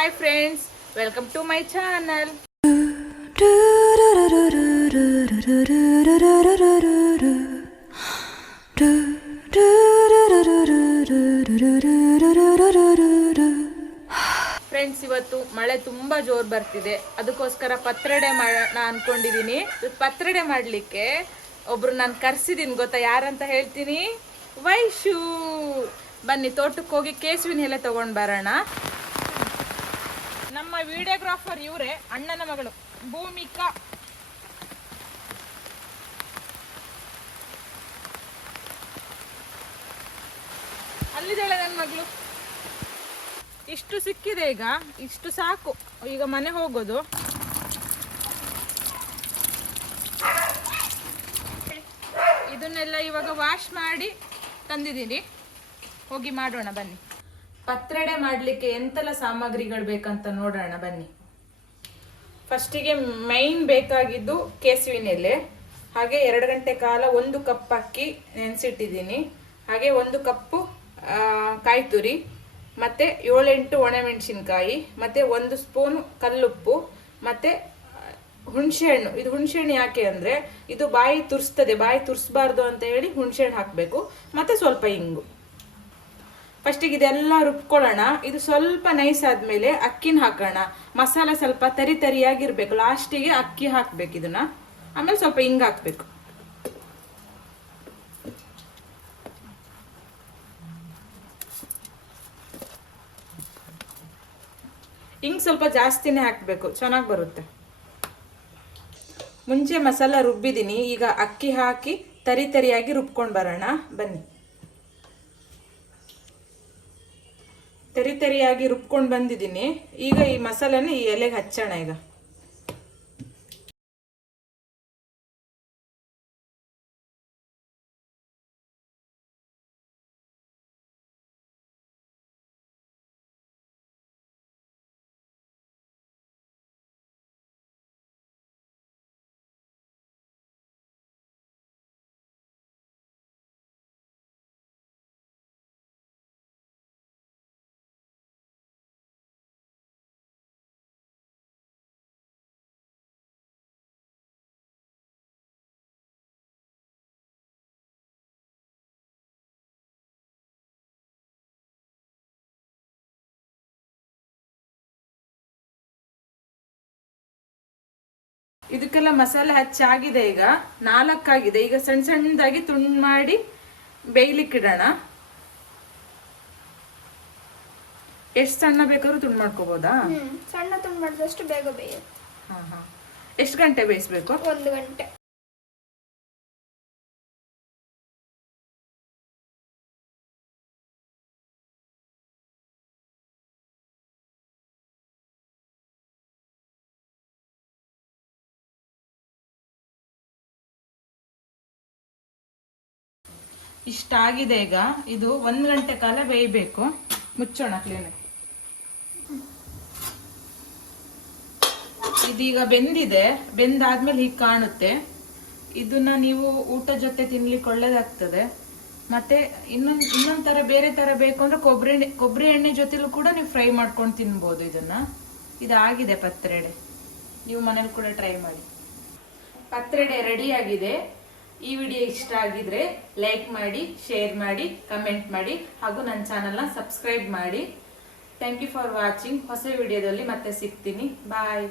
Hi friends, welcome to my channel. Friends, ಇವತ್ತು ಮಳೆ ತುಂಬಾ ಜೋರ್ ಬರ್ತಿದೆ. ಅದಕ್ಕೋಸ್ಕರ ಪತ್ರೊಡೆ ಮಾಡೋಣ ಅನ್ಕೊಂಡಿದೀನಿ. ಪತ್ರೊಡೆ ಮಾಡ್ಲಿಕ್ಕೆ ಒಬ್ರು ನಾನು ಕರ್ಸಿದೀನಿ, ಗೊತ್ತಾ ಯಾರಂತ ಹೇಳ್ತೀನಿ? ವೈಶು. ಬನ್ನಿ ತೋಟಕ್ಕೆ ಹೋಗಿ ಕೇಸುವಿನ ಎಲೆ ತಗೊಂಡ್ ಬರೋಣ. ನಮ್ಮ ವಿಡಿಯೋಗ್ರಾಫರ್ ಇವರೇ, ಅಣ್ಣನ ಮಗಳು ಭೂಮಿಕಾ. ಅಲ್ಲಿದ್ದಾಳೆ ನನ್ನ ಮಗಳು. ಇಷ್ಟು ಸಿಕ್ಕಿದೆ, ಈಗ ಇಷ್ಟು ಸಾಕು. ಈಗ ಮನೆ ಹೋಗೋದು. ಇದನ್ನೆಲ್ಲ ಇವಾಗ ವಾಶ್ ಮಾಡಿ ತಂದಿದ್ದೀನಿ. ಹೋಗಿ ಮಾಡೋಣ ಬನ್ನಿ. ಪತ್ರೊಡೆ ಮಾಡಲಿಕ್ಕೆ ಎಂತೆಲ್ಲ ಸಾಮಗ್ರಿಗಳು ಬೇಕಂತ ನೋಡೋಣ ಬನ್ನಿ. ಫಸ್ಟಿಗೆ ಮೈನ್ ಬೇಕಾಗಿದ್ದು ಕೇಸುವಿನ ಎಲೆ. ಹಾಗೆ 2 ಗಂಟೆ ಕಾಲ 1 ಕಪ್ ಅಕ್ಕಿ ನೆನೆಸಿಟ್ಟಿದ್ದೀನಿ. ಹಾಗೆ 1 ಕಪ್ಪು ಕಾಯಿ ತುರಿ, ಮತ್ತೆ 7-8 ಒಣಮೆಣಸಿನ್ಕಾಯಿ, ಮತ್ತೆ 1 ಸ್ಪೂನ್ ಕಲ್ಲುಪ್ಪು, ಮತ್ತೆ ಹುಣಸೆಹಣ್ಣು. ಇದು ಹುಣಸೆಹಣ್ಣು ಯಾಕೆ ಅಂದ್ರೆ ಇದು ಬಾಯಿ ತುರಿಸ್ತದೆ, ಬಾಯಿ ತುರಿಸಬಾರ್ದು ಅಂತ ಹೇಳಿ ಹುಣಸೆಹಣ್ಣು ಹಾಕಬೇಕು. ಮತ್ತೆ ಸ್ವಲ್ಪ ಇಂಗು. ಫಸ್ಟಿಗೆ ಇದೆಲ್ಲ ರುಬ್ಕೊಳ್ಳೋಣ. ಇದು ಸ್ವಲ್ಪ ನೈಸ್ ಆದ್ಮೇಲೆ ಅಕ್ಕಿನ ಹಾಕೋಣ. ಮಸಾಲೆ ಸ್ವಲ್ಪ ತರಿಯಾಗಿರ್ಬೇಕು. ಲಾಸ್ಟಿಗೆ ಅಕ್ಕಿ ಹಾಕ್ಬೇಕು ಇದನ್ನ. ಆಮೇಲೆ ಸ್ವಲ್ಪ ಹಿಂಗ್ ಹಾಕ್ಬೇಕು. ಹಿಂಗ್ ಸ್ವಲ್ಪ ಜಾಸ್ತಿನೇ ಹಾಕ್ಬೇಕು, ಚೆನ್ನಾಗಿ ಬರುತ್ತೆ. ಮುಂಚೆ ಮಸಾಲ ರುಬ್ಬಿದ್ದೀನಿ. ಈಗ ಅಕ್ಕಿ ಹಾಕಿ ತರಿಯಾಗಿ ರುಬ್ಕೊಂಡು ಬರೋಣ ಬನ್ನಿ. ತರಿಯಾಗಿ ರುಬ್ಕೊಂಡು ಬಂದಿದ್ದೀನಿ. ಈಗ ಈ ಮಸಾಲೆನ ಈ ಎಲೆಗೆ ಹಚ್ಚೋಣ. ಈಗ ಇದಕ್ಕೆಲ್ಲ ಮಸಾಲೆ ಹಚ್ಚಾಗಿದೆ. ಈಗ 4 ಆಗಿದೆ. ಈಗ ಸಣ್ಣ ಸಣ್ಣದಾಗಿ ತುಂಡು ಮಾಡಿ ಬೇಯ್ಲಿಕ್ಕಿಡೋಣ. ಎಷ್ಟು ಸಣ್ಣ ಬೇಕಾದ್ರೂ ತುಂಡು ಮಾಡ್ಕೋಬಹುದಾ? ಸಣ್ಣ ತುಂಡು ಮಾಡಿದಷ್ಟು ಬೇಗ ಬೇಯುತ್ತೆ. ಎಷ್ಟು ಗಂಟೆ ಬೇಯಿಸ್ಬೇಕು? 1 ಗಂಟೆ. ಇಷ್ಟಾಗಿದೆ. ಈಗ ಇದು 1 ಗಂಟೆ ಕಾಲ ಬೇಯಬೇಕು. ಮುಚ್ಚೋಣ ಕ್ಲೀನಾಗಿ. ಇದೀಗ ಬೆಂದಿದೆ. ಬೆಂದಾದ್ಮೇಲೆ ಹೀಗೆ ಕಾಣುತ್ತೆ. ಇದನ್ನ ನೀವು ಊಟ ಜೊತೆ ತಿನ್ಲಿಕ್ಕೆ ಒಳ್ಳೇದಾಗ್ತದೆ. ಮತ್ತೆ ಇನ್ನೊಂದ್ ತರ ಬೇರೆ ತರ ಬೇಕು ಅಂದ್ರೆ ಕೊಬ್ಬರಿ ಎಣ್ಣೆ ಜೊತೆಲೂ ಕೂಡ ನೀವು ಫ್ರೈ ಮಾಡ್ಕೊಂಡು ತಿನ್ಬೋದು ಇದನ್ನ. ಇದಾಗಿದೆ ಪತ್ರೊಡೆ. ನೀವು ಮನೇಲಿ ಕೂಡ ಟ್ರೈ ಮಾಡಿ. ಪತ್ರೊಡೆ ರೆಡಿ ಆಗಿದೆ. ಈ ವಿಡಿಯೋ ಇಷ್ಟ ಆಗಿದ್ರೆ ಲೈಕ್ ಮಾಡಿ, ಶೇರ್ ಮಾಡಿ, ಕಮೆಂಟ್ ಮಾಡಿ, ಹಾಗೂ ನನ್ನ ಚಾನಲ್ನ ಸಬ್ಸ್ಕ್ರೈಬ್ ಮಾಡಿ. Thank you for watching. ಹೊಸ ವಿಡಿಯೋದಲ್ಲಿ ಮತ್ತೆ ಸಿಗ್ತೀನಿ. ಬಾಯ್.